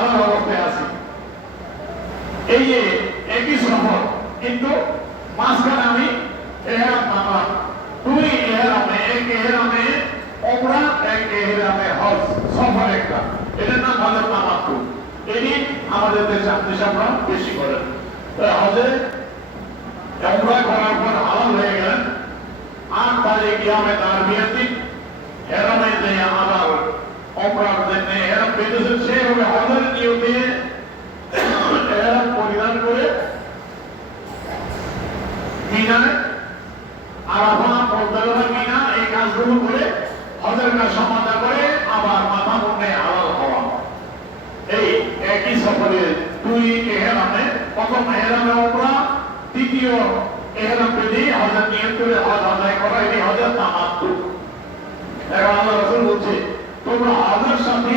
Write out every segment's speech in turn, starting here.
হালাল অবস্থায় আছি। এই যে একই সফর, কিন্তু মাঝখানে আমি এহরাম বাঁধলাম, দুই এহরামে, এক এহরামে ওমরা, এক এহরামে হজ, সফর একটা, এটার নাম হজের তামাত্তু। এটি আমাদের দেশে আমরা বেশি করেন। হজে ওমরা করার পর হালাল হয়ে গেলেন, 8 তারিখ ইয়ামে তারবিয়ার দিন এহরামে যে আবার ওমরার জন্য এহরাম পেতেছেন, সেইভাবে হজের নিয়তে এহরাম পরিধান করে মিনায় আরাফা, মুজদালিফা, মিনা এই কাজগুলো করে হজের কাজ সমাধা করে আবার মাথা মুন্ডে হালাল হওয়া। এই একই সফরে দুই এহরামে, প্রথম এহরামে ওমরা, দ্বিতীয় এহরাম পেতে হজের নিয়ত করে হজ আদায় করা, এটি হজের তামাত্তু। এখন আল্লাহ রাসূল বলছে তোমরা হজের সাথে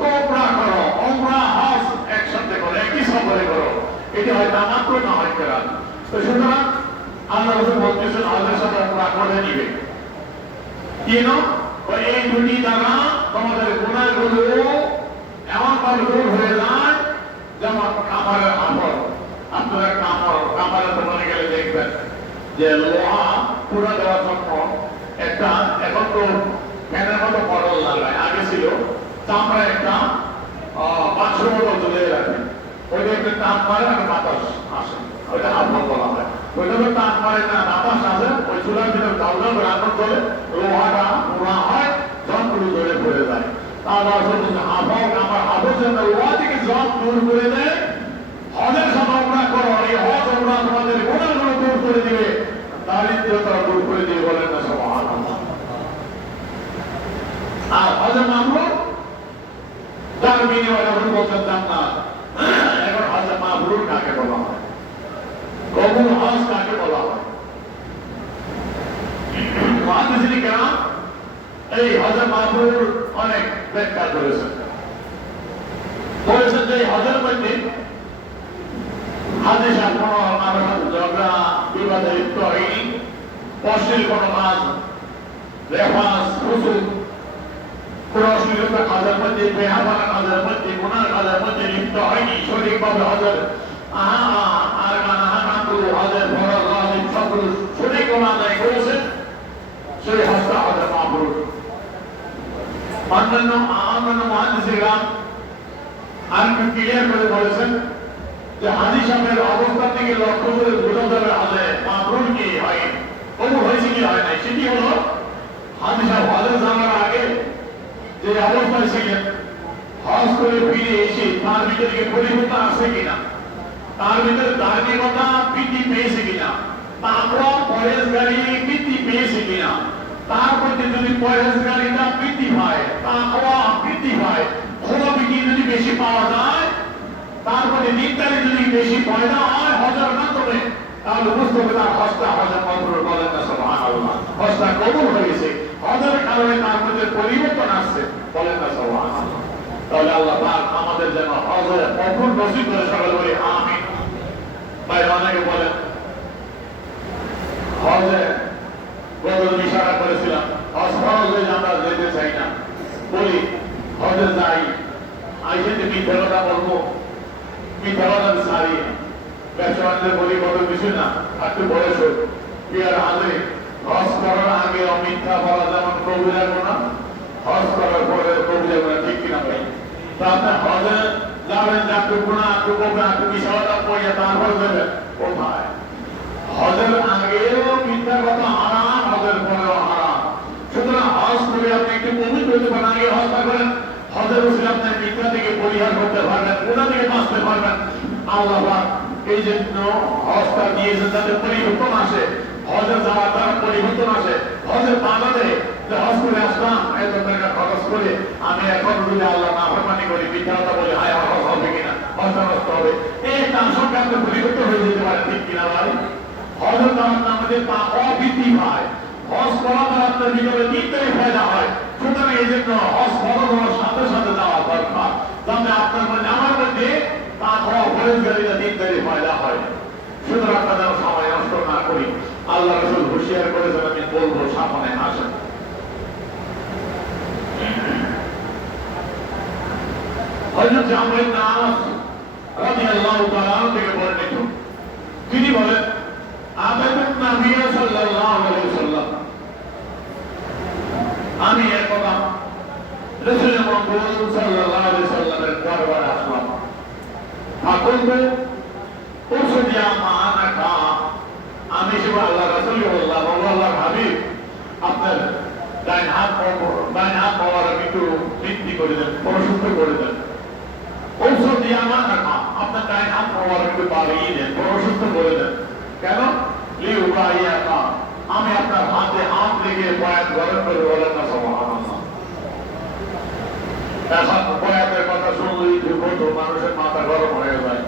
তোমরা করো, ওমরা হজ একসাথে করো, একই সফরে করো, এটি হয় তামাত্তু না হয় কেরাত। তো সুতরাং আল্লাহ রাসূল বলতেছেন হজের সাথে ওমরা করে নিবে, কেন? এই দুটি দ্বারা তোমাদের গুনাহগুলো এমন ভাবে দূর হয়ে যায় যেমন কামারের আমল। আপনারা কামারের দোকানে গেলে দেখবেন যে লোহা পুরা দেওয়ার জন্য একটা, এখন তো ফ্যানের মতো মডেল লাগায়, আগে ছিল চামড়া একটা বাক্সের মতো ঝুলিয়ে রাখে, ওইটা একটা টান মারে আর বাতাস আসে, ওইটা আমল বলা হয়। ওইটা তো টান মারে না, বাতাস আসে, ওই চুলার ভিতরে দাউদাউ করে আগুন চলে, লোহাটা পোড়া হয়, জলগুলো ধরে পড়ে যায়। তাহলে আমার হাফেজ যেন লোহা থেকে জল দূর করে দেয়, হজের সাথে ওমরা করো, এই হজ ওমরা তোমাদের গুনাহগুলো দূর করে দিবে, দারিদ্রতা দূর করে দিবে, বলেন না সুবহানাল্লাহ। আর হজে মাবরুর তার বিনিময়ে রাসূল বলছেন জান্নাত। এখন হজে মাবরুর কাকে বলা হয়, কবুল হজ কাকে বলা হয়? মুহাদ্দিসিনে কেরাম এই হজে মাবরুর অনেক ব্যাখ্যা করেছেন। বলেছেন যে হজের মধ্যে হাদিস কোনো মানুষ ঝগড়া বিবাদে লিপ্ত হয়নি, অশ্লীল কোনো কাজ, রেফাস, ফুসুক, কোনো অশ্লীলতা কাজের মধ্যে, বেহাবানা কাজের মধ্যে, গুনার কাজের মধ্যে লিপ্ত হয়নি, সঠিকভাবে হজের হজের ফরজ ওয়াজিব সবগুলো সঠিকভাবে আদায় করেছেন, সেই হজটা হজে মাবরুর। অন্যান্য মুহাদ্দিসিনরা আরেকটু ক্লিয়ার করে বলেছেন যে হাজী সাহেবের অবস্থা থেকে লক্ষ্য করে বোঝা যাবে হজে মাবরুর কি হয়, কবুল হয়েছে কি হয় নাই। সেটি হলো হাজী সাহেব হজে যাওয়ার আগে যে অবস্থায় ছিলেন, হজ করে ফিরে এসে তার ভিতরে পরিবর্তন আসে কিনা, তার ভিতরে ধার্মিকতা বৃদ্ধি পেয়েছে কিনা, তাকওয়া পরহেজগারি বৃদ্ধি পেয়েছে কিনা, তার প্রতি যদি পরহেজগারিতা বৃদ্ধি পায়, তাকওয়া বৃদ্ধি পায়, খোদাবিধি যদি বেশি পাওয়া যায়, তার প্রতি নির্ধারিত যদি বেশি পয়দা হয় হজের মাধ্যমে, তাহলে বুঝতে হবে তার হজটা হজে মাবরুর, বলেন না সুবহানাল্লাহ। হজটা কবুল হয়েছে, হজের কারণে তার মধ্যে পরিবর্তন আসছে, বলেন না সুবহানাল্লাহ। তাহলে আল্লাহ পাক আমাদের যেন হজে কবুল নসিব করে, সকলে বলি আমিন। ভাই অনেকে বলেন হজে গত ইশারা করেছিলাম, হজ ফরজ হয়ে আমরা যেতে চাই না, বলি হজে যাই, আইসে মিথ্যা কথা বলবো, মিথ্যা কথা সারি, ব্যবসা বাণিজ্যের বলি কত কিছু না, একটু বয়স হোক, বিয়ার আগে হজ করার আগে মিথ্যা বলা যেমন কবিরা গুনাহ, হজ করার পরে কবিরা গুনাহ, ঠিক কিনা ভাই? তা আপনি হজে যাবেন, একটু গুনাহ, একটু কবিরা, একটু মিশাওয়াটা পড়িয়া তারপর দেবেন কোথায়? হজের আগেও মিথ্যা কথা হারাম, হজের পরেও হারাম। সুতরাং হজ করে আপনি একটু পবিত্র হতে পারেন, আগে হজটা করেন, হজের উসিলে আপনি মিথ্যা থেকে পরিহার করতে পারবেন, গুনাহ থেকে বাঁচতে পারবেন। আল্লাহ পাক এই জন্য হজটা দিয়েছেন যাতে পরিবর্তন আসে, হজে যাওয়ার দ্বারা পরিবর্তন আসে। হজের বাজারে যে হজ করে আসলাম, এত টাকা খরচ করে আমি এখন যদি আল্লাহ নাফরমানি করি, মিথ্যা কথা বলি, হায় আমার হজ হবে কিনা, হজটা নষ্ট হবে, এই আশঙ্কা আপনি পরিবর্তন হয়ে যেতে পারে, ঠিক কিনা ভাই? হজের দ্বারা আমাদের তাকওয়া বৃদ্ধি পায়, হজ করা দ্বারা আপনার ভিতরে নিত্যই ফায়দা হয়। সুতরাং এই জন্য হজ ফরজ হওয়ার সাথে সাথে যাওয়া দরকার, যাতে আপনার মধ্যে আমার মধ্যে তাকওয়া পরহেজগারিতা নিত্যই ফায়দা হয়। সুতরাং আপনাদের সময় নষ্ট না করি, আল্লাহ রাসূল হুঁশিয়ার করেছেন, আমি বলবো সামনে আসেন। হযরত আমর ইবনে আস রাদিয়াল্লাহু তাআলা থেকে বর্ণিত, তিনি বলেন আতাতুন নবী সাল্লাল্লাহু আলাইহি ওয়াসাল্লাম, আমি একদা রাসূল মুহাম্মদ সাল্লাল্লাহু আলাইহি ওয়াসাল্লামের দরবারে আসলাম। ফাকুলতু উসদিয়া মা'আনাকা, আমি সব আল্লাহ রাসূল বললাম, আল্লাহর হাবিব, আপনার ডাইন হাত মোবারক একটু বৃদ্ধি করে দেন, প্রশস্ত করে দেন। উসদিয়া মা'আনাকা, আপনার ডাইন হাত মোবারক একটু বাড়িয়ে দেন, প্রশস্ত করে দেন। কেন? লিউবাইয়াকা, আমি আপনার হাতে হাত রেখে বয়াত গ্রহণ করে বলেন না সুবহানাল্লাহ। এখন বয়াতের কথা শুনলেই কত মানুষের মাথা গরম হয়ে যায়।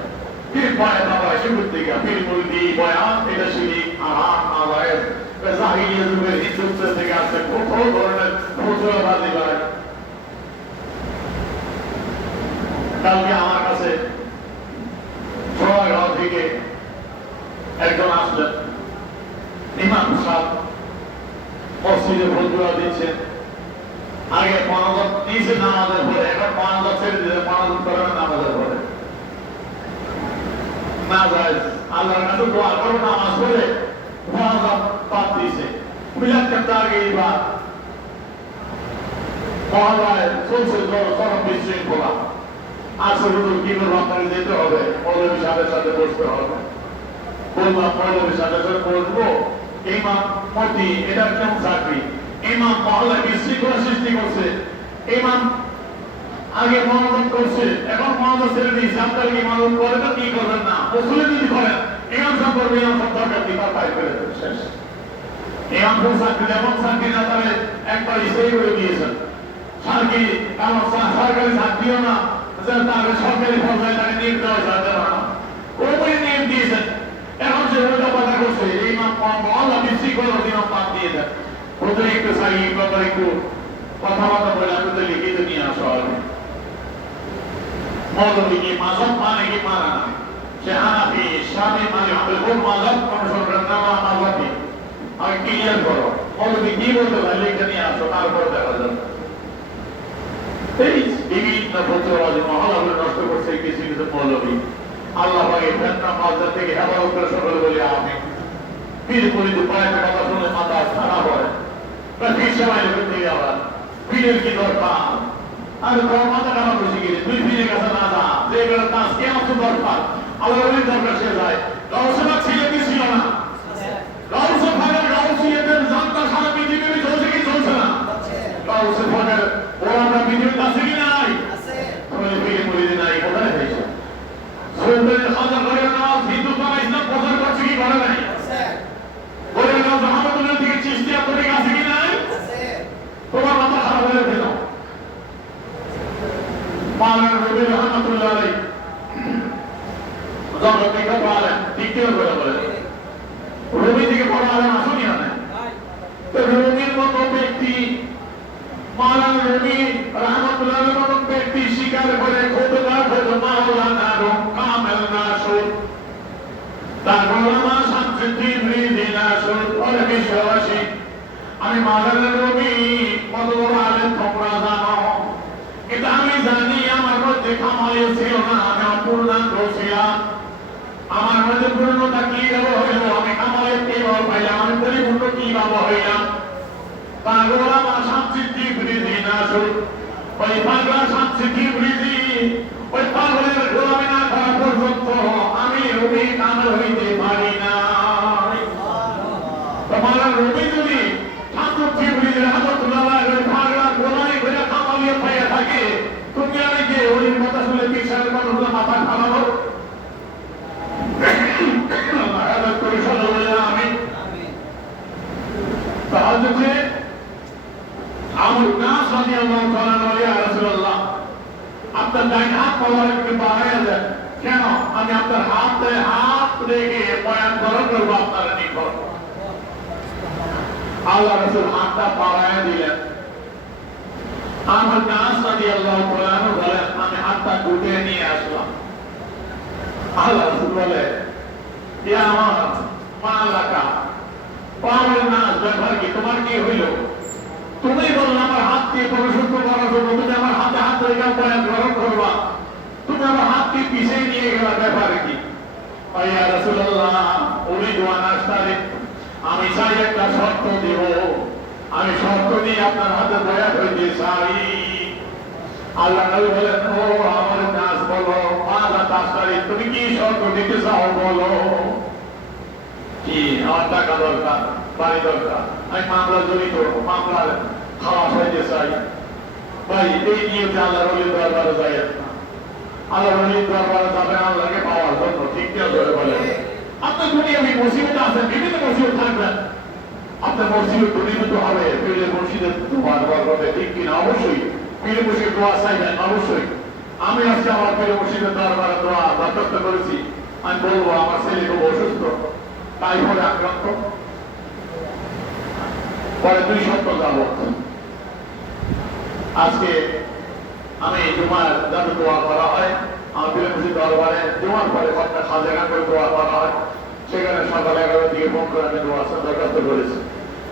পীর বয়াত আবার শুরুর দিকে পীর মুরিদি বয়াত, এটা শিরিক, হারাম, নাজায়েজ, জাহিলিয়া যুগের হিন্দুত্ব থেকে আসছে কত ধরনের ফতুয়াবাজি হয়। কালকে আমার কাছে সোনারগাঁও থেকে একজন আসলেন, ইমাম সাহেব মসজিদে ফতুয়া দিচ্ছেন। আগে পনাজত নিচে নামাজের পরে, এখন পনাজত ছেড়ে দিলে পনাজত করে নামাজের পরে না যায়। আল্লাহর কাছে দোয়া করো, নামাজ পড়ে পনাজত বাদ দিয়েছে। মিলাদ করতে আগে এইবার মহল্লায় চলছে চরম বিশৃঙ্খলা। আসলে হুজুর কি করবো, আপনাকে যেতে হবে, মৌলভী সাহেবের সাথে বসতে হবে। বললাম মৌলভী সাহেবের সাথে বসবো, ইমাম মতি, এটা কেমন চাকরি? ইমাম মহল্লায় বিশৃঙ্খলা সৃষ্টি করছে, ইমাম আগে মনোনয়ন করছে, এখন মনোনয়ন ছেড়ে দিয়েছে। আপনারা কি মনোনয়ন করেন না, কি করবেন না? ওসুলে যদি করেন, ইমাম সাহেব করবে, ইমাম সাহেব দরকার দিবা পাই করে দেবে, শেষ। ইমাম সাহেব চাকরি এমন চাকরি না, তাহলে একবার ইসেই করে দিয়েছেন সার্কি, কারণ সরকারি চাকরিও না, তাহলে সরকারি পর্যায়ে তাকে নিয়োগ দেওয়া যাবে না, ওপরে নিয়োগ দিয়েছেন। এখন সে উল্টা কথা করছে, ইমাম মহল্লা বিশৃঙ্খলা ইমাম বাদ দিয়ে দেন। ওদের একটু চাই ব্যাপারে একটু কথাবার্তা বলে আমি তো লিখিত নিয়ে আসা হবে। মৌলবী কি মাযহাব মানে কি মানা না, সে হানাফি শাফি মানে হবে, কোন মাযহাব অনুসরণ করেন না মাযহাবি, আমি ক্লিয়ার করো। মৌলবী কি বলতে পারে লিখে নিয়ে আসো, তারপরে দেখা যাবে। এই বিভিন্ন ফতুয়াবাজি মহল্লাগুলো নষ্ট করছে কিছু কিছু মৌলবী। আল্লাহ পাকে ফেতনা ফাসাদ থেকে হেফাজত করে সকলে বলি আমিন। পীর মুরিদ বয়ানের কথা শুনলে মাথা খারাপ হয়, পীর সময় থেকে আবার পীরের কি দরকার? আর তোমার মাথা খারাপ হয়েছে গেলে তুই পীরের কাছে না যা, যে বেড়ার কাজ কে আমার দরকার, আল্লাহ বলি দরকার সে যায়। গৌসবা ছিল কি ছিল না? গৌসে ফাগের গৌসিয়তের জানতা সারা পৃথিবী চলছে কি চলছে না? গৌসে ফাগের ওরা আমরা পৃথিবীতে আছে কি নাই? তাহলে পীর মুরিদ নাই, কোথায় হয়েছে? সুলতানের খাজা করে নামাজ হিন্দুত্ব ইসলাম প্রচার করছে কি করে নাই? বলে নাও জাহাবুল্লাহ থেকে চিশতিয়া করে আছে কি নাই? তোমার মাথা খারাপ হয়ে গেল। মাওলানা রবি রহমাতুল্লাহ আলাইহি যখন থেকে বলেন, ঠিক করে বলেন, রবি থেকে বড় আলেম আসুনি না। তো রবির মতো ব্যক্তি, মাওলানা রবি রহমাতুল্লাহ আলাইহির মতো ব্যক্তি স্বীকার করে খোদা খোদ মাওলানা রুম কামেল নাসুর, তার গোলামা শামসুদ্দিন রিজি নাসুর ওরে বিশ্বাসী। আমি মাওলানা রবি কত বড় আলেম তোমরা জানো, কিন্তু আমি জানি আমার মধ্যে কামাল ছিল না, আমি অপূর্ণাঙ্গ ছিলাম। আমার মধ্যে পূর্ণতা কিভাবে হইল, আমি কামালের কিভাবে পাইলাম, আমি পরিপূর্ণ কিভাবে হইলাম? তার গোলামা শামসুদ্দিন রিজি নাসুর, ওই পাগলা শামসুদ্দিন রিজি, ওই পাগলের গোলামি না করা পর্যন্ত আমি রবি কামাল হইতে পারি না। তোমার রবি যদি শামসুদ্দিন রিজি রহমাতুল্লাহ আলাইহি পাগলার গোলামি করে কামালিয়ে পাইয়া থাকে, তুমি আমি যে ওই কথা শুনে পিছনের মানুষগুলো মাথা খারাপ আমি তাহলে আমর নাস রাদিয়াল্লাহু তাআলা ইয়া রাসূলুল্লাহ, আপনার ডান হাত মোবারককে বাড়াইয়া দেন। কেন? আমি আপনার হাতে হাত রেখে বয়ান গ্রহণ করবো আপনার নিকট। আল্লাহ রাসূল হাতটা বাড়াইয়া দিলেন। আমর নাস রাদিয়াল্লাহু তাআলা বলেন, আমি হাতটা গুটিয়ে নিয়ে আসলাম। আল্লাহ রাসূল বলে, ইয়া আমার মালাকা, আমর নাস ব্যাপার কি, তোমার কি হইল? তুমি বললে আমার হাত দিয়ে পরিশুদ্ধ করার জন্য, তুমি আমার হাতে হাত রেখে বয়ান গ্রহণ করবা। গেল ব্যাপার কি? ইয়া রাসূলুল্লাহ উরিদু আন আশতারিক, আমি চাই একটা শর্ত দিব, আমি শর্ত দিয়ে আপনার হাতে বয়াত হইতে চাই। আল্লাহ নবী বলেন, ও আমার নাস বলো, মাযা তাশতারিক, তুমি কি শর্ত দিতে চাও বলো। কি? আমার টাকা দরকার, বাড়ি দরকার, আমি মামলা জড়িত, মামলার খালাস হইতে চাই। ভাই এই নিয়তে আল্লাহর ওলির দরবারে যায় না। আল্লাহর ওলির দরবারে যাবেন আল্লাহকে পাওয়ার জন্য, ঠিক না? ধরে বলেন আপনার দুনিয়াবি মুসিবতে আছেন, বিভিন্ন মুসিবত থাকবেন, আপনার মুসিবত দূরীভূত হবে পীরের মুর্শিদের দোয়ার বরকতে, ঠিক কিনা? অবশ্যই পীরের মুর্শিদ দোয়া চাইবেন, অবশ্যই। আমি আজকে আমার পীরের মুর্শিদের দরবারে দোয়া দরখাস্ত করেছি, আমি বলবো আমার ছেলে খুব অসুস্থ, টাইফয়েডে আক্রান্ত, পরে 2 সপ্তাহ যাবত। আজকে আমি জুমার যাতে দোয়া করা হয়, আমার পীরের মুর্শিদ দরবারে জুমার পরে ঘন্টা খাজা করে দোয়া করা হয়, সেখানে সকাল 11টার দিকে ফোন করে আমি দোয়া দরখাস্ত করেছি।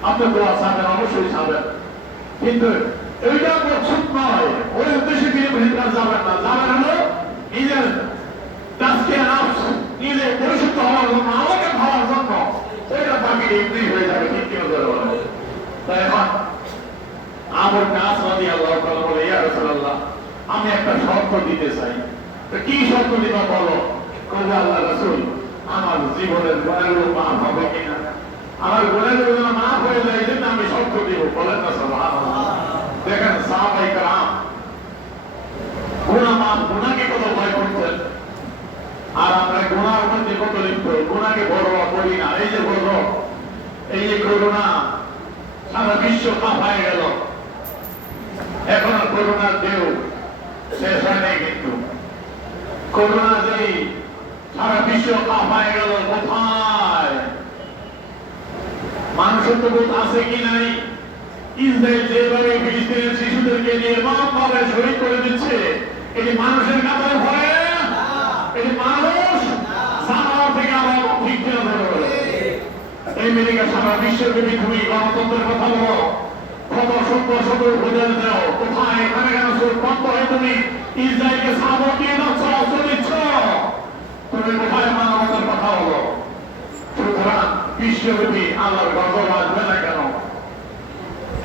আপনি দোয়া চাবেন, অবশ্যই চাবেন, কিন্তু এইটা মকসুদ নয়, ওই উদ্দেশ্যে পীরের মুর্শিদের কাছে যাবেন না। যাবেন হলো নিজের তাজকিয়া নফস, নিজে পরিশুদ্ধ হওয়ার জন্য, আমাকে ভাবার জন্য, ওইটা বাকি এমনি হয়ে যাবে, ঠিক কিনা? ধরে বলে তাই এখন আমার নাস রাদিয়াল্লাহু তাআলা বলে, ইয়া রাসূলুল্লাহ আমি একটা শর্ত দিতে চাই। তো কি শর্ত দিবা বলো? কইল, আল্লাহ রাসূল আমার জীবনের গুনাহগুলো মাফ হবে কিনা, আমার গুনাহগুলো যেন মাফ হয়ে যায়, এই জন্য আমি শর্ত দিব। বলেন না সুবহানাল্লাহ। দেখেন সাহাবায়ে কেরাম গুনাহ মাফ, গুনাহকে কত ভয় করতেন, আর আমরা গুনার মধ্যে কত লিপ্ত, গুনাহকে বড় করি না। এই যে বড়, এই যে করোনা সারা বিশ্ব কাঁপায় গেল, এখন আর করোনার ঢেউ শেষ হয় নাই, কিন্তু করোনা যেই সারা বিশ্ব কাঁপায় গেল, কোথায় মানুষের তো বোধ আছে কি নাই? ইসরায়েল যেভাবে ফিলিস্তিনের শিশুদেরকে নিয়ে ভাবে শহীদ করে দিচ্ছে, এটি মানুষের কাতারে ভরে, এটি মানুষ সারা থেকে আবার ঠিক আমেরিকা সারা বিশ্বব্যাপী তুমি গণতন্ত্রের কথা বলো, কত শত উপদেশ দাও, কোথায় এখানে কেন বন্ধ হয়ে তুমি ইসরায়েলকে সাবক দিয়ে যাচ্ছ, অস্ত্র দিচ্ছ, তুমি কোথায় মানবতার কথা বলো? সুতরাং বিশ্বব্যাপী আল্লাহর গজব আসবে না কেন?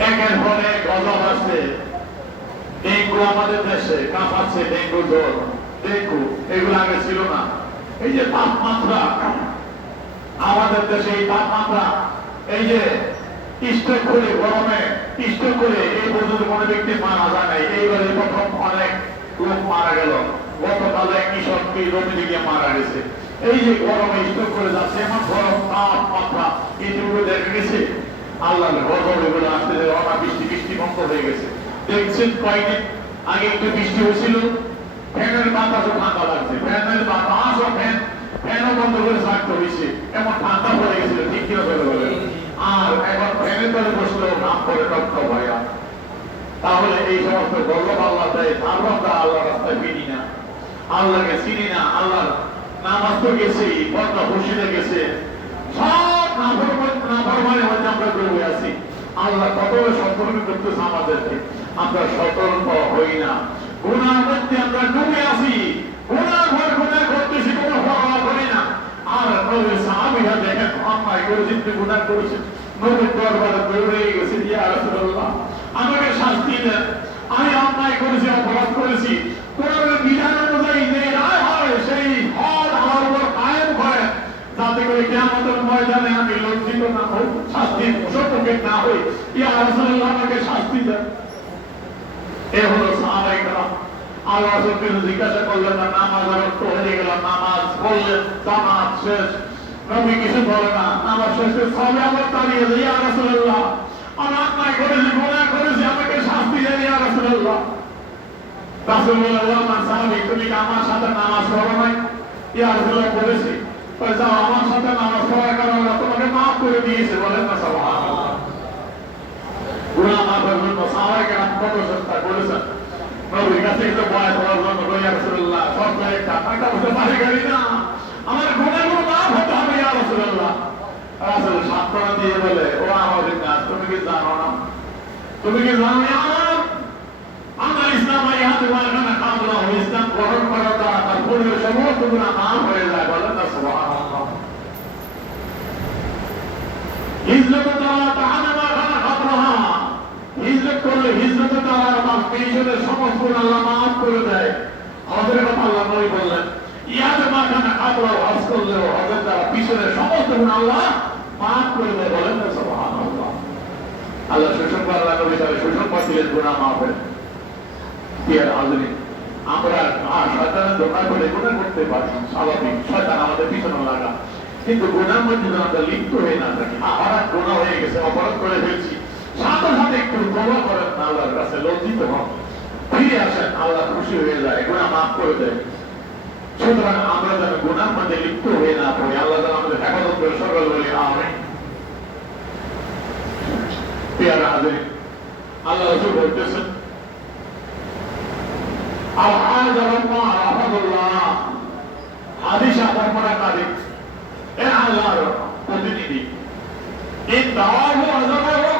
একের পরে গজব আসছে। ডেঙ্গু আমাদের দেশে কাঁপাচ্ছে, ডেঙ্গু জ্বর, ডেঙ্গু এগুলো আগে ছিল না। এই যে তাপমাত্রা আমাদের দেশে, এই তাপমাত্রা, এই যে স্ট্রোক করে গরমে স্ট্রোক করে এই পর্যন্ত কোনো ব্যক্তি মারা যায় নাই, এইবারে প্রথম অনেক লোক মারা গেল। গতকালে কৃষক জমিতে গিয়ে মারা গেছে। এই যে গরমে স্ট্রোক করে যাচ্ছে, এমন গরম তাপমাত্রা ইতিপূর্বে দেখা গেছে। আল্লাহর গজব এগুলো আসতে বৃষ্টি বন্ধ হয়ে গেছে। দেখছেন কয়েকদিন আগে একটু বৃষ্টি হয়েছিল, ফ্যানের বাতাসও ঠান্ডা লাগছে, ফ্যানের বাতাস ও ফ্যানও বন্ধ করে থাকতে হয়েছে, এমন ঠান্ডা পড়ে গেছিল, ঠিক কিনা বলে। আর এখন ফ্যানের তলে বসলেও নাম করে টক্ত ভয়া। তাহলে এই সমস্ত গজব আল্লাহ দেয়, তারপর আমরা আল্লাহ রাস্তায় ফিরি না, আল্লাহকে চিনি না। আল্লাহর নামাজ তো গেছি, পর্দা বসিতে গেছে, সব নাফরমানের মধ্যে আমরা ডুবে আছি। আল্লাহ কত সতর্ক করতেছে আমাদেরকে, আমরা সতর্ক হই না। গুনার মধ্যে আমরা ডুবে আছি, গুনাহ করতেছি, কোনো পরোয়া করি না। আর নবীর সাহাবীরা দেখেন অন্যায় করেছেন, গুনাহ করেছেন, নবীর দরবারে দৌড়ে গেছে, ইয়া রাসূলুল্লাহ আমাকে শাস্তি দেন, আমি অন্যায় করেছি, অপরাধ করেছি, কোরআনের বিধান অনুযায়ী যে রায় হয় সেই ফল আমার উপর কায়েম করেন, যাতে করে কিয়ামতের ময়দানে আমি লজ্জিত না হই, শাস্তির সম্মুখীন না হই। ইয়া রাসূলুল্লাহ আমাকে শাস্তি দেন। এ হলো সাহাবায়ে কেরাম। আল্লাহ রাসূলকে জিজ্ঞাসা করলেন না, নামাজ অর্থ হয়ে গেল, নামাজ পড়লেন, জামাত শেষ, নবী কিছু বলে না, নামাজ শেষে সবাই আবার দাঁড়িয়ে যায়, ইয়া রাসূলুল্লাহ আমি অন্যায় করেছি, গুনাহ করেছি, আমাকে শাস্তি দেন ইয়া রাসূলুল্লাহ। রাসূল বললেন, ও আমার সাহাবী তুমি কি আমার সাথে নামাজ পড়ো নাই? ইয়া রাসূলুল্লাহ বলেছি। যাও আমার সাথে নামাজ পড়ার কারণে তোমাকে মাফ করে দিয়েছে। বলেন না সুবহানাল্লাহ। গুনাহ মাফের জন্য সাহাবায়ে কেরাম কত চেষ্টা করেছেন, নবীর কাছে একটু বয়াত করার জন্য, ইয়া রাসূলুল্লাহ সব টাকা পয়সা পারি গাড়ি না, আমার গুনাহগুলো মাফ হতে হবে ইয়া রাসূলুল্লাহ। রাসূল সান্ত্বনা দিয়ে বলে, ও আমাদের কাজ তুমি কি জানো না? তুমি কি জানো আমার ইসলাম ইসলাম গ্রহণ করার দ্বারা তার পরিবেশ সমস্ত গুনাহ মাফ হয়ে যায়, বলেন না সুবহানাল্লাহ। হিজরত তারা তাহানা মা খানা খাতরাহা, হিজরত করলে হিজরত তারা মাফ পেয়েছে, সমস্ত গুনাহ আল্লাহ মাফ করে দেয়। হজের কথা আল্লাহ নবী বললেন, ইয়াদ মা খানা খাতরা, হজ করলেও হজের দ্বারা পিছনের সমস্ত গুনাহ আল্লাহ মাফ করে দেয়, বলেন না সুবহানাল্লাহ। আল্লাহ সুসংবাদ, আল্লাহ নবী তাহলে সুসংবাদ দিলেন গুনাহ মাফ হয়। আমরা শয়তানের ধোঁকা করে গুনাহ করতে পারি, স্বাভাবিক, শয়তান আমাদের পিছনে লাগা, কিন্তু গুনার মধ্যে যেন আমরা লিপ্ত হয়ে না থাকি। হঠাৎ গুনাহ হয়ে গেছে, অপরাধ করে ফেলছি, সাথে সাথে একটু তওবা করেন, আল্লাহর কাছে লজ্জিত হন, ফিরে আসেন, আল্লাহ খুশি হয়ে যায়, গুনাহ মাফ করে দেয়। সুতরাং আমরা যেন গুনার মধ্যে লিপ্ত হয়ে না পড়ি, আল্লাহ যেন আমাদের হেফাজত করে, সকল বলি আমিন। প্রিয় হাজির, আল্লাহ রাসূল বলতেছেন, হাদিস বর্ণনাকারী এ আল্লাহর প্রতিনিধি, এই দাওয়াহু আযাবাহু,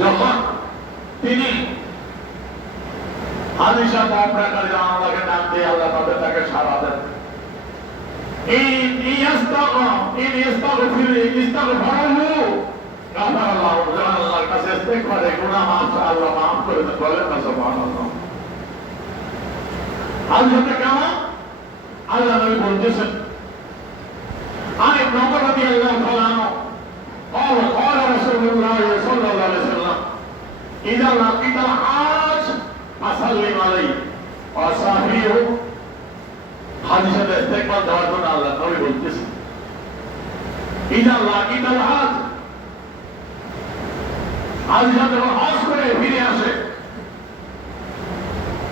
যখন তিনি হাদিস বর্ণনাকারী আল্লাহকে নাম দিয়ে আল্লাহ তাদের তাকে সাড়া দেন। আল্লাহর কাছে ইস্তেগফারে, গুনাহ মাফ, আল্লাহ মাফ করে দেন, বলেন না সুবহানাল্লাহ। হাদিসটা কেমন? আল্লাহ নবী বলতেছেন, আরে নবী রাদিয়াল্লাহু তাআলা আনহু قال قال رسول الله صلى الله عليه وسلم اذا لقيت الحاج فسلم عليه وصافيه। হাদিসের ইস্তেগফার দেওয়ার জন্য আল্লাহ নবী বলতেছেন, اذا لقيت الحاج, হাদিসে যখন হজ করে ফিরে আসে,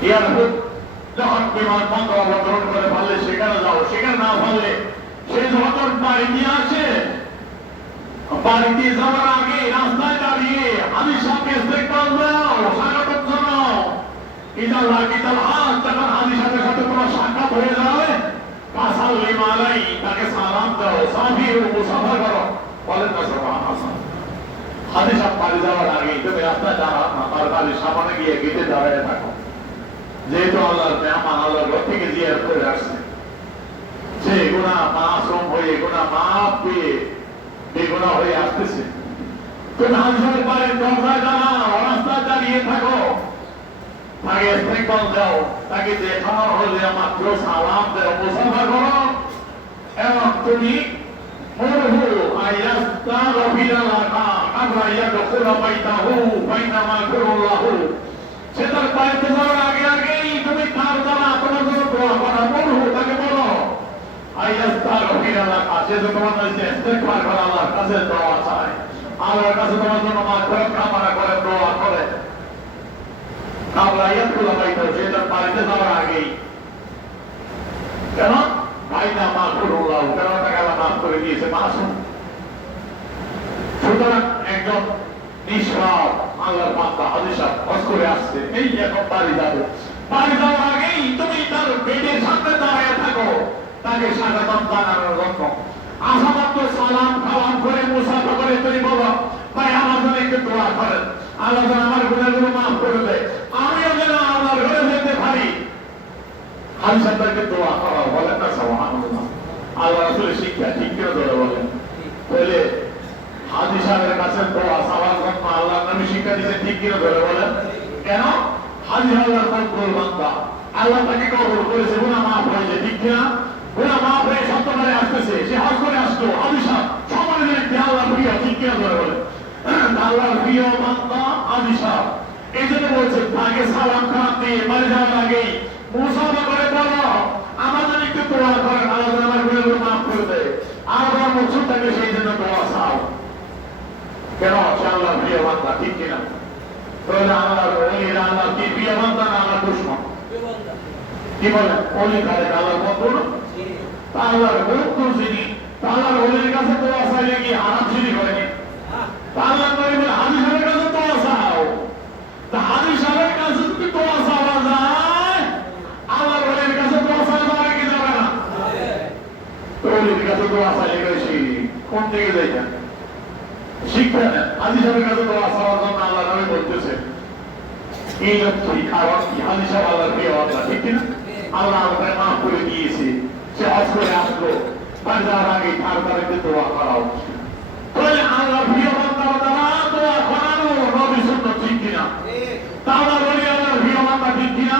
এয়ারপোর্ট যখন বিমানবন্দর অবতরণ করে, পারলে সেখানে যাও, সেখানে না পারলে সে যখন বাড়িতে আসে, বাড়িতে যাওয়ার আগে রাস্তায় দাঁড়িয়ে হাদিস সাহেবকে ইস্তেগফার দাও, স্বাগত জানাও। ইদা লাকিতাল হাজ, যখন হাদিস সাহেবের সাথে তোমার সাক্ষাৎ হয়ে যাবে, ফাসাল্লিম আলাইহি, তাকে সালাম দাও, সাফিহু, মুসাফা করো, বলেন না সুবহানাল্লাহ। হাদিস সাহেব বাড়ি যাওয়ার আগে তুমি রাস্তায় দাঁড়াও না, তার বাড়ির সামনে গিয়ে গেটে দাঁড়িয়ে থাকো, যেহেতু আল্লাহর মেহমান, আল্লাহর ঘর থেকে জিয়ারত করে আসছে, সে গুনাহ মাসুম হয়ে, গুনাহ মাফ পেয়ে বেগুনাহ হয়ে আসতেছে। তুমি হাদিসের বাড়ির দরজায় দাঁড়াও, রাস্তায় দাঁড়িয়ে থাকো, তাকে ইস্তেগফার দাও, তাকে দেখা হলে মাত্র সালাম দাও, মুসাফা করো, এবং তুমি মুরহু আয়াস্তাগফিরা লাকা কাবলা ইয়াদখুলা বাইতাহু বাইনামা কুল্লাহু, সে তার বাড়িতে যাওয়ার আগে আগেই তুমি তার দ্বারা তোমার জন্য দোয়া করো, মুরহু, তাকে বলো আয়াস্তাগফিরা লাকা, সে তো তোমার কাছে ইস্তেগফার করে, আল্লাহর কাছে দোয়া চায়, আল্লাহর কাছে তোমার জন্য মাগফিরাত কামনা করে, দোয়া করে। কাবলা ইয়াদখুলা বাইতাহু, সে তার বাড়িতে যাওয়ার আগেই, কেন? বাইনামা কুল্লাহু, কেন? তাকে আল্লাহ মাফ করে দিয়েছে, মাসুম। সুতরাং একজন নিষ্পাপ আল্লাহর বান্দা হাদিস হজ করে আসছে, এই এখন বাড়ি যাবে, বাড়ি যাওয়ার আগেই তুমি তার বেডের সামনে দাঁড়িয়ে থাকো, তাকে স্বাগতম জানানোর জন্য। আসা মাত্র সালাম কালাম করে, মুসাফা করে তুমি বলো, ভাই আমার জন্য একটু দোয়া করেন, আল্লাহ যেন আমার গুনাহগুলো মাফ করে দেয়, আমিও যেন আল্লাহর ঘরে যেতে পারি। হাদিস তাকে দোয়া করা, বলেন না সুবহানাল্লাহ। আল্লাহ রাসূলের শিক্ষা ঠিক করে ধরে বলেন, বলে হাদিস সাহেবের কাছে দোয়া চাওয়ার জন্য আল্লাহ নবী শিক্ষা দিয়েছেন, ঠিক কিনা ধরে বলেন। কেন? হাদিস আল্লাহর কবুল বান্দা, আল্লাহ তাকে কবুল করেছে, গুনাহ মাফ হয়েছে, ঠিক কিনা? গুনাহ মাফ হয়ে সত্যবারে আসতেছে, সে হজ করে আসলো, হাদিস সাহেব সমানে দেখতে আল্লাহর প্রিয়, ঠিক কিনা ধরে বলেন। আল্লাহর প্রিয় বান্দা হাদিস সাহেব, এই জন্য বলছে তাকে সালাম খারাপ দিয়ে বাড়ি যাওয়ার আগেই মুসাফা করে বলো, আমাদের একটু দোয়া করেন, আল্লাহ আমার গুনাহগুলো মাফ করে দেয়, আর আমার মকসুদ থাকে সেই জন্য দোয়া চাও। কেন? সে আল্লাহর প্রিয় বান্দা, ঠিক কিনা? তাহলে আল্লাহর ওলিরা আল্লাহর কি প্রিয় বান্দা না আল্লাহর দুশমন? কি বলেন? ওলি কারে আল্লাহর বন্ধু না? তা আল্লাহর বন্ধু যিনি, তা আল্লাহর ওলির কাছে দোয়া চাইলে কি হারাম শিরক হয়নি? তা আল্লাহর নবী বলে হাদিস সাহেবের কাছে দোয়া চাও, তা হাদিস সাহেবের কাছে যদি দোয়া চাওয়া যায়, আল্লাহর ওলির কাছে দোয়া চাওয়া যাবে কি যাবে না? তো ওলির কাছে দোয়া চাইলে গেছি কোন দিকে যাইতেন? শিক্ষা নেন, হাদিস সাহেবের কাছে দোয়া চাওয়ার জন্য আল্লাহ নবী বলতেছে, এই লক্ষ্যই কারণ কি? হাদিস সাহেব আল্লাহর প্রিয় বান্দা, ঠিক কিনা? আল্লাহ তাকে মাফ করে দিয়েছে, সে হজ করে আসলো, তার যাওয়ার আগে তার তাদেরকে দোয়া করা উচিত। তাহলে আল্লাহ প্রিয় বান্দার দ্বারা দোয়া করানো নবী সুন্নাত ঠিক কিনা? তাআলা বলি আল্লাহর প্রিয় বান্দা ঠিক কিনা?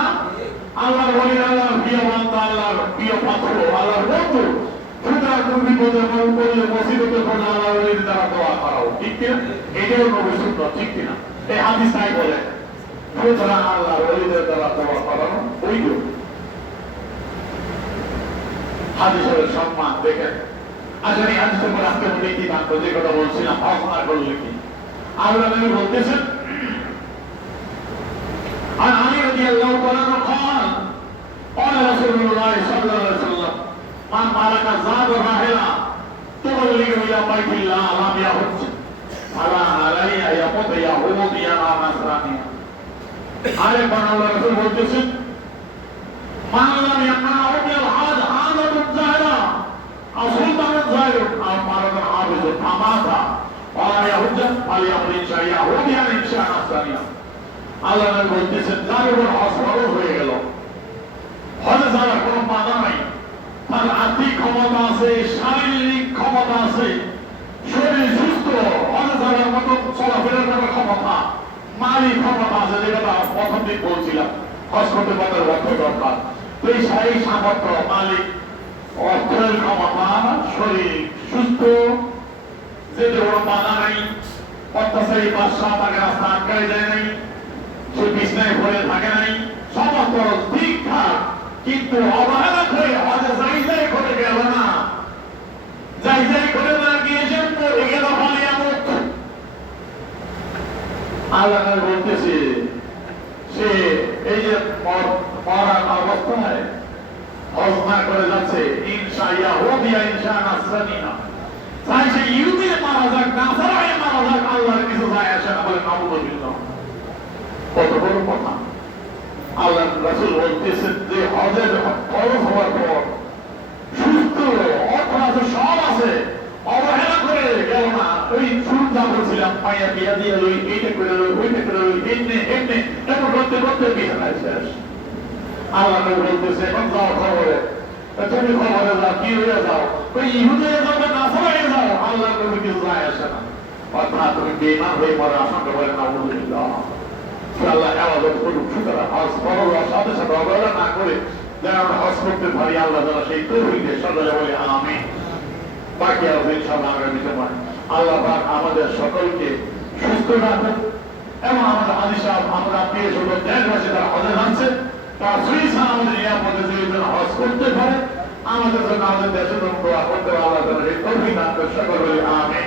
আল্লাহর বলি আল্লাহর প্রিয় বান্দা, আল্লাহর প্রিয় পাত্র, আল্লাহর বন্ধু। সুতরাং বিপদের মন করলে মুসিবতে পড়লে আল্লাহর ওলির দ্বারা দোয়া করাও ঠিক কিনা? এটাও নবী সুন্নাত ঠিক কিনা? এই হাদিস তাই বলে। সুতরাং আল্লাহর ওলিদের দ্বারা দোয়া করানো বৈধ। হাদিসের সম্মান দেখেন। আসলে এই হাদিসের পর আজকে মনে কি থাকতো, যে কথা বলছিলাম হজ না করলে কি আল্লাহ নবী বলতেছেন, আর আলী রাদিয়াল্লাহু তাআলা قال قال رسول الله صلى الله عليه وسلم من ملك زاد راحلا تبلغ الى بيت الله لم يحج فلا عليه يموت يهوديا او نصرانيا। আরেকবার আল্লাহ রাসূল বলতেছেন, মান লাম ইয়ামনাহু মিনাল হাজ আযাবুন যায়রা আও সুলতানুন যায়রুন আও মারাদান হাফিজুন ফামাতা ওয়া ইয়াহুজ্জা ফালিয়ামুল ইনশা ইয়াহুদিয়ান ইনশা নাসরানিয়া। আল্লাহ নবী বলতেছেন, যার উপর হজ ফরজ হয়ে গেল, হজে যাওয়ার কোনো বাধা নাই, তার আর্থিক ক্ষমতা আছে, শারীরিক ক্ষমতা আছে, শরীর সুস্থ, হজে যাওয়ার মতো চলাফেরার মতো ক্ষমতা, মালিক ক্ষমতা আছে, যেটা প্রথম দিন বলছিলাম হজ করতে পারার অর্থ দরকার। তো এই সামর্থ্য, মালিক, অর্থের ক্ষমতা, শরীর সুস্থ, যেতে কোনো বাধা নাই, অত্যাচারী বাদশা তাকে রাস্তা আটকায় যায় নাই, সে বিছনায় পড়ে থাকে নাই, সমস্ত ঠিকঠাক, কিন্তু অবহেলা করে হজে যাই করে গেল না, যাই করে না গিয়েছে, মরে গেল ফালিয়ামুত। আল্লাহ বলতেছে, সে এই যে মরার অবস্থায় হজ না করে যাচ্ছে, ইনশা ইয়াহুদিয়া ইনশা নাসরানিয়া, চাই সে ইহুদি মারা যাক, নাসারায় মারা যাক, আল্লাহর কিছু যায় আসে না, বলে নাউযুবিল্লাহ। কত বড় কথা! আল্লাহ রাসূল বলতেছেন যে হজের ফরজ হওয়ার পর সুস্থ, অর্থ আছে, সব আছে, অবহেলা করে গেল না, ওই শুরু যা বলছিলাম, পাইয়া বিয়া দিয়ে লই, এইটা করে লই, ওইটা করে লই, এমনি এমন করতে করতে বিছানায় শেষ। আল্লাহ বলতেছে, এখন যাও খবরে, তুমি খবরে যাও, কি হয়ে যাও, ওই ইহুদে যাও বা নাসারায় যাও, আল্লাহ নবী কিছু যায় আসে না। অর্থাৎ তুমি বেঈমান হয়ে মরার আশঙ্কা করে নাউযুবিল্লাহ। আল্লাহ হেফাজত করুক। সুতরাং হজ ফরজ হওয়ার সাথে সাথে অবহেলা না করে যেন আমরা হজ করতে পারি, আল্লাহ তাআলা সেই তৌফিক দেন। সবাই বলি আমিন। বাকি আছে ইনশাআল্লাহ আগামী সময়। আল্লাহ পাক আমাদের সকলকে সুস্থ রাখুন এবং আমাদের হাজী সাহেব, আমরা আত্মীয় স্বজন, দেশবাসী যারা হজে যাচ্ছে, তারা সহি সালামতে নিরাপদে যেন হজ করতে পারে, আমাদের জন্য, আমাদের দেশের জন্য দোয়া করতে, আল্লাহ তাআলা সেই তৌফিক দান করেন। সকলে বলি আমিন।